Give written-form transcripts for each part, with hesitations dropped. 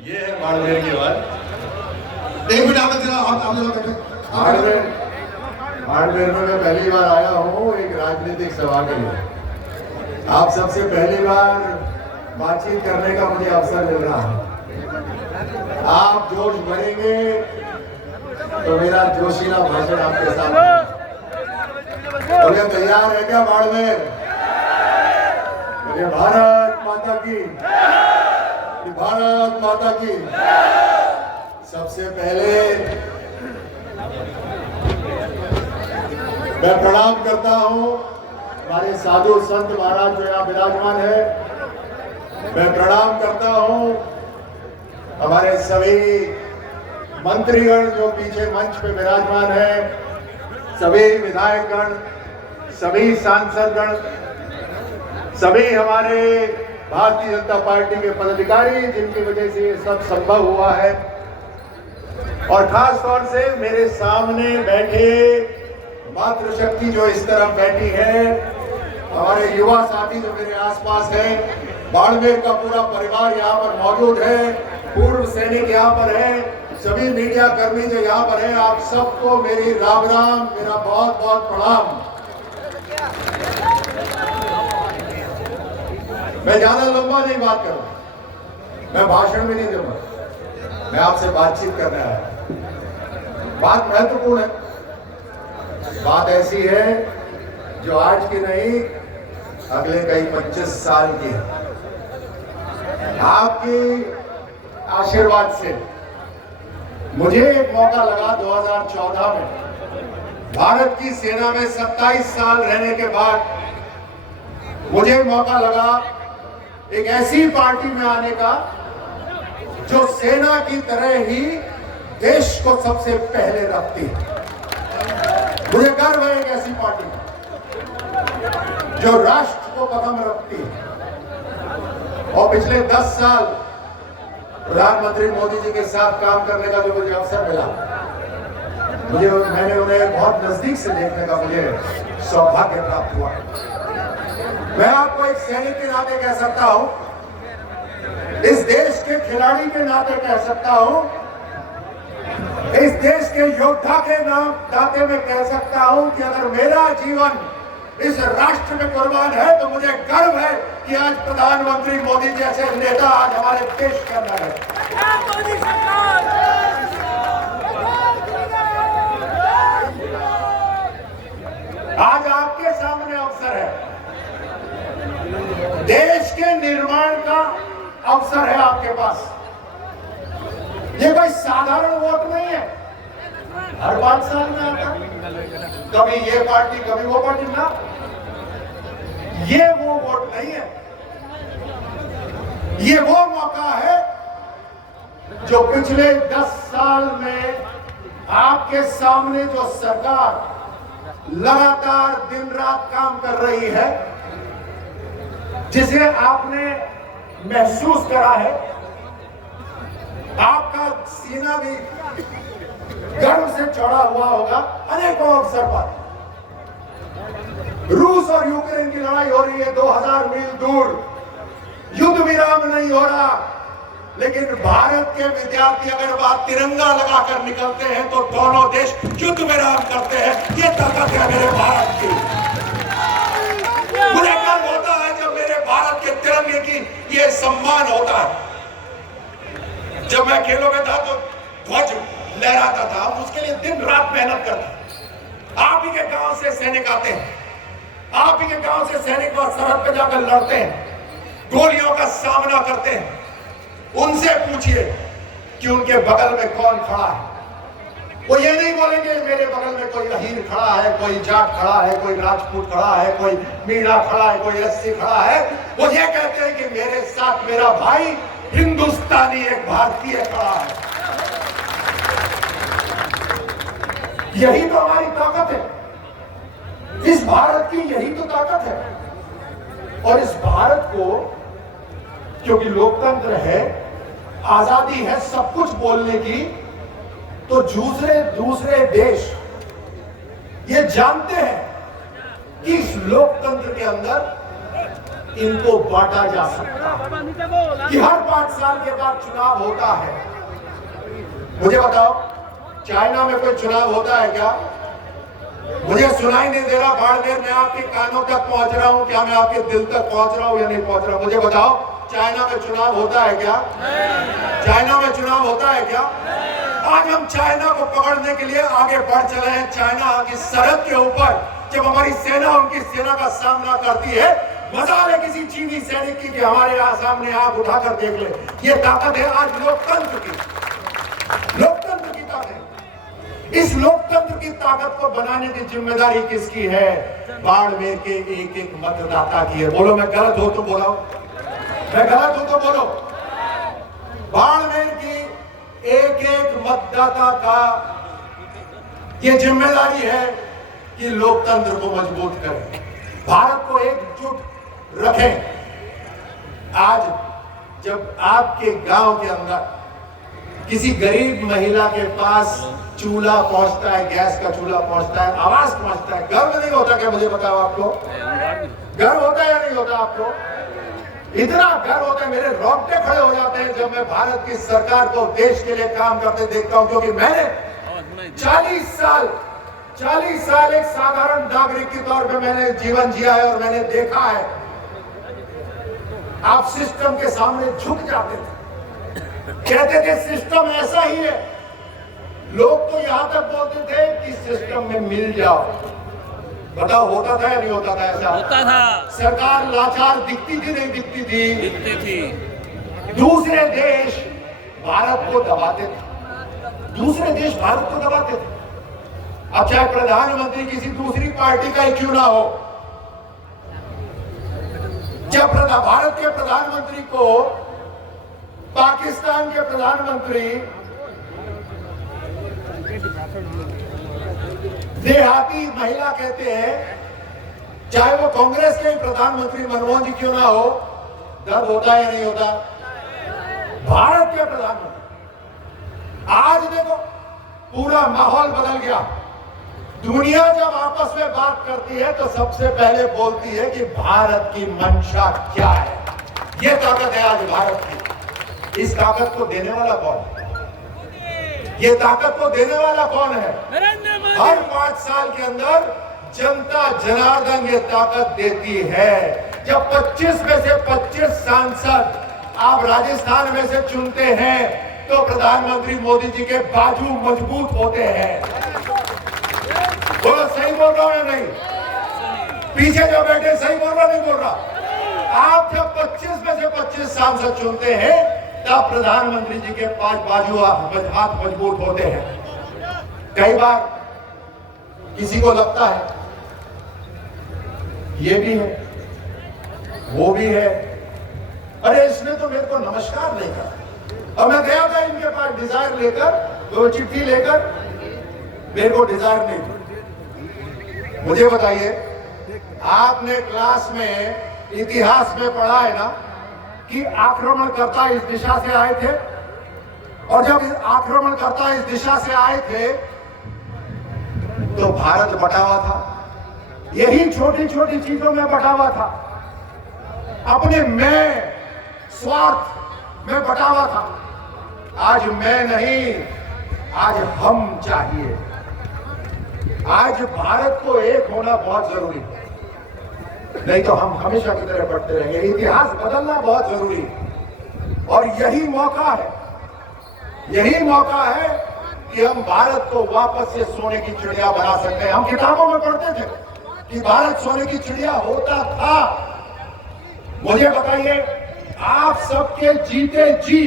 ये है बाड़मेर की बात। एक मिनट आप बाड़मेर में मैं पहली बार आया हूँ एक राजनीतिक सभा के लिए। आप सबसे पहली बार बातचीत करने का मुझे अवसर मिल रहा है। आप जोश भरेंगे तो मेरा जोशीला भाषण आपके साथ। बोले तैयार है क्या बाड़मेर? बोले भारत माता की, भारत माता की। सबसे पहले मैं प्रणाम करता हूं हमारे साधु संत महाराज जो यहाँ विराजमान है। मैं प्रणाम करता हूं हमारे सभी मंत्रीगण जो पीछे मंच पे विराजमान है, सभी विधायकगण, सभी सांसदगण, सभी हमारे भारतीय जनता पार्टी के पदाधिकारी जिनकी वजह से ये सब संभव हुआ है, और खास तौर से मेरे सामने बैठे मातृशक्ति जो इस तरफ बैठी है, हमारे युवा साथी जो मेरे आसपास है, बाड़मेर का पूरा परिवार यहाँ पर मौजूद है, पूर्व सैनिक यहाँ पर है, सभी मीडिया कर्मी जो यहाँ पर है, आप सबको मेरी राम राम, मेरा बहुत बहुत प्रणाम। मैं ज्यादा लंबा नहीं बात करूं, मैं भाषण भी नहीं दूंगा, मैं आपसे बातचीत करने आया। बात महत्वपूर्ण है, बात ऐसी है जो आज की नहीं अगले कई 25 साल की है। आपकी आशीर्वाद से मुझे एक मौका लगा 2014 में भारत की सेना में 27 साल रहने के बाद मुझे मौका लगा एक ऐसी पार्टी में आने का जो सेना की तरह ही देश को सबसे पहले रखती है। मुझे गर्व है एक ऐसी पार्टी जो राष्ट्र को प्रथम रखती है। और पिछले 10 साल प्रधानमंत्री मोदी जी के साथ काम करने का जो मुझे अवसर मिला, मैंने उन्हें बहुत नजदीक से देखने का मुझे सौभाग्य प्राप्त हुआ। मैं आपको एक सैनिक के नाते कह सकता हूं, इस देश के खिलाड़ी के नाते कह सकता हूं, इस देश के योद्धा के नाते में कह सकता हूं कि अगर मेरा जीवन इस राष्ट्र में कुर्बान है तो मुझे गर्व है कि आज प्रधानमंत्री मोदी जैसे नेता आज हमारे देश के अंदर है। आज आपके सामने अवसर है, देश के निर्माण का अवसर है आपके पास। ये कोई साधारण वोट नहीं है, हर 5 साल में आता, कभी ये पार्टी कभी वो पार्टी ना, ये वो वोट नहीं है। ये वो मौका है जो पिछले 10 साल में आपके सामने जो सरकार लगातार दिन रात काम कर रही है, जिसे आपने महसूस करा है, आपका सीना भी गर्व से चढ़ा हुआ होगा। अनेकों अवसर पर रूस और यूक्रेन की लड़ाई हो रही है 2000 मील दूर, युद्ध विराम नहीं हो रहा, लेकिन भारत के विद्यार्थी अगर बात तिरंगा लगाकर निकलते हैं तो दोनों देश युद्ध विराम करते हैं। ये ताकत है मेरे भारत की। मुझे गर्व होता है जब मेरे भारत के तिरंगे की ये सम्मान होता है। जब मैं खेलों में था तो ध्वज लहराता था, उसके लिए दिन रात मेहनत करता। आप ही के गांव से सैनिक आते हैं, आप ही के गांव से सैनिक और सरहद पे जाकर लड़ते हैं, गोलियों का सामना करते हैं। उनसे पूछिए कि उनके बगल में कौन खड़ा है। वो ये नहीं बोलेंगे मेरे बगल में कोई अहीर खड़ा है, कोई जाट खड़ा है, कोई राजपूत खड़ा है, कोई मीणा खड़ा है, कोई एससी खड़ा है। वो ये कहते हैं कि मेरे साथ मेरा भाई हिंदुस्तानी एक भारतीय खड़ा है। यही तो हमारी ताकत है, इस भारत की यही तो ताकत है। और इस भारत को, क्योंकि लोकतंत्र है, आजादी है सब कुछ बोलने की, तो दूसरे देश ये जानते हैं कि इस लोकतंत्र के अंदर इनको बांटा जा सकता है कि हर 5 साल के बाद चुनाव होता है। मुझे बताओ, चाइना में कोई चुनाव होता है क्या? मुझे सुनाई नहीं दे रहा बाड़मेर, मैं आपके कानों तक पहुंच रहा हूं, क्या मैं आपके दिल तक पहुंच रहा हूं या नहीं पहुंच रहा? मुझे बताओ, चाइना में चुनाव होता है क्या? चाइना में चुनाव होता है क्या? आज हम चाइना को पकड़ने के लिए आगे बढ़ चले हैं। चाइना की सरहद के ऊपर जब हमारी सेना उनकी सेना का सामना करती है, मजाल है किसी चीनी सैनिक की कि हमारे सामने आंख उठाकर देख ले। ये ताकत है आज लोकतंत्र की, लोकतंत्र की ताकत। इस लोकतंत्र की ताकत को बनाने की जिम्मेदारी किसकी है? बाड़मेर के एक एक मतदाता की है। बोलो, मैं गलत हूं तो बोलो, मैं गलत हूं तो बोलो। बाड़मेर की एक एक मतदाता का यह जिम्मेदारी है कि लोकतंत्र को मजबूत करें, भारत को एकजुट रखें। आज जब आपके गांव के अंदर किसी गरीब महिला के पास चूल्हा पहुंचता है, गैस का चूल्हा पहुंचता है, आवाज पहुंचता है, गर्व नहीं होता क्या? मुझे बताओ, आपको गर्व होता है या नहीं होता? आपको इतना गर्व होता है, मेरे रोंगटे खड़े हो जाते हैं जब मैं भारत की सरकार को देश के लिए काम करते देखता हूं, क्योंकि मैंने 40 साल एक साधारण नागरिक के तौर पे मैंने जीवन जिया है और मैंने देखा है आप सिस्टम के सामने झुक जाते थे, कहते थे सिस्टम ऐसा ही है। लोग तो यहां तक बोलते थे कि सिस्टम में मिल जाओ। बताओ, होता था या नहीं होता था? ऐसा होता था। सरकार लाचार दिखती थी, नहीं दिखती थी? दिखती थी। दूसरे देश भारत को दबाते थे, दूसरे देश भारत को दबाते थे। अब चाहे प्रधानमंत्री किसी दूसरी पार्टी का ही क्यों ना हो, जब भारत के प्रधानमंत्री को पाकिस्तान के प्रधानमंत्री देहाती महिला कहते हैं, चाहे वो कांग्रेस के प्रधानमंत्री मनमोहन जी क्यों ना हो, दर्द होता है या नहीं होता? भारत के प्रधानमंत्री, आज देखो पूरा माहौल बदल गया। दुनिया जब आपस में बात करती है तो सबसे पहले बोलती है कि भारत की मंशा क्या है। यह ताकत है आज भारत की। इस ताकत को देने वाला कौन है? ये ताकत को देने वाला कौन है? हर 5 साल के अंदर जनता जनार्दन ये ताकत देती है। जब 25 में से 25 सांसद आप राजस्थान में से चुनते हैं तो प्रधानमंत्री मोदी जी के बाजू मजबूत होते हैं। बोलो, सही बोल रहा हूं या नहीं? पीछे जो बैठे सही बोल रहा नहीं बोल रहा? आप जब 25 में से 25 सांसद चुनते हैं तब प्रधानमंत्री जी के 5 बाजू हाथ मजबूत होते हैं। कई बार किसी को लगता है ये भी है, वो भी है, अरे इसने तो मेरे को नमस्कार नहीं करा। और मैं गया था इनके पास डिजायर लेकर, तो चिट्ठी लेकर, मेरे को डिजायर नहीं दी। मुझे बताइए, आपने क्लास में इतिहास में पढ़ा है ना कि आक्रमणकर्ता इस दिशा से आए थे, और जब आक्रमणकर्ता इस दिशा से आए थे तो भारत बटा हुआ था। यही छोटी छोटी चीजों में बटा हुआ था, अपने मैं स्वार्थ में बटा हुआ था। आज मैं नहीं, आज हम चाहिए। आज भारत को एक होना बहुत जरूरी है, नहीं तो हम हमेशा की तरह बढ़ते रहेंगे। इतिहास बदलना बहुत जरूरी है और यही मौका है, यही मौका है कि हम भारत को वापस से सोने की चिड़िया बना सकते हैं। हम किताबों में पढ़ते थे कि भारत सोने की चिड़िया होता था। मुझे बताइए, आप सबके जीते जी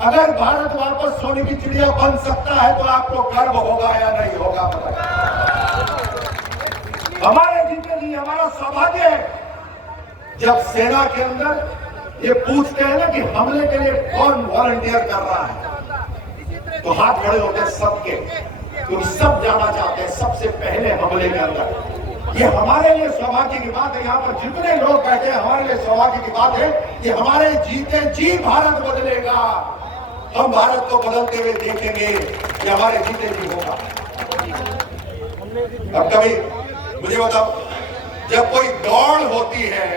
अगर भारत वापस सोने की चिड़िया बन सकता है तो आपको गर्व होगा या नहीं होगा? हमारे जीते जी हमारा सौभाग्य है। जब सेना के अंदर ये पूछते हैं ना कि हमले के लिए कौन वॉलंटियर कर रहा है, तो हाथ खड़े होते हैं सबके, तो सब जाना चाहते हैं सबसे पहले हमले के अंदर। ये हमारे लिए सौभाग्य की बात है। यहाँ पर जितने लोग बैठे हैं, हमारे लिए सौभाग्य की बात है कि हमारे जीते जी भारत बदलेगा। हम भारत को बदलते हुए देखेंगे, ये हमारे जीते जी होगा। अब कभी मुझे बताओ, जब कोई दौड़ होती है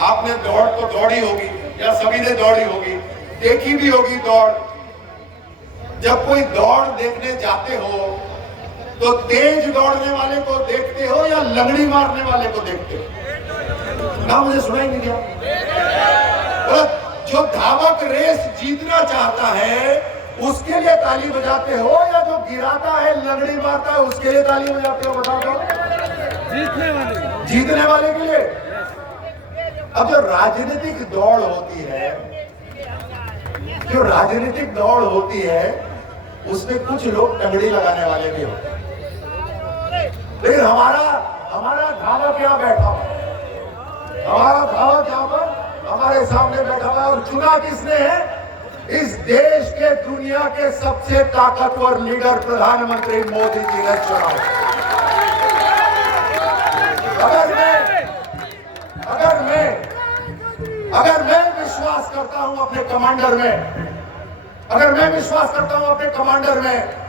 आपने दौड़ तो दौड़ी होगी या सभी ने दौड़ी होगी, देखी भी होगी दौड़। जब कोई दौड़ देखने जाते हो तो तेज दौड़ने वाले को देखते हो या लंगड़ी मारने वाले को देखते हो? ना, मुझे सुनाई नहीं दिया। जो धावक रेस जीतना चाहता है उसके लिए ताली बजाते हो या जो गिराता है, लंगड़ी मारता है, उसके लिए ताली बजाते हो? बताओ तो। जीतने वाले के लिए। अब जो राजनीतिक दौड़ होती है, जो राजनीतिक दौड़ होती है, उसमें कुछ लोग टंगड़ी लगाने वाले भी होते हैं। लेकिन हमारा धावक यहाँ बैठा हुआ है, हमारा धावक यहाँ पर हमारे सामने बैठा हुआ है। और चुना किसने है? इस देश के, दुनिया के सबसे ताकतवर लीडर प्रधानमंत्री मोदी जी ने चुना है। अगर मैं विश्वास करता हूं अपने कमांडर में, अगर मैं विश्वास करता हूं अपने कमांडर में,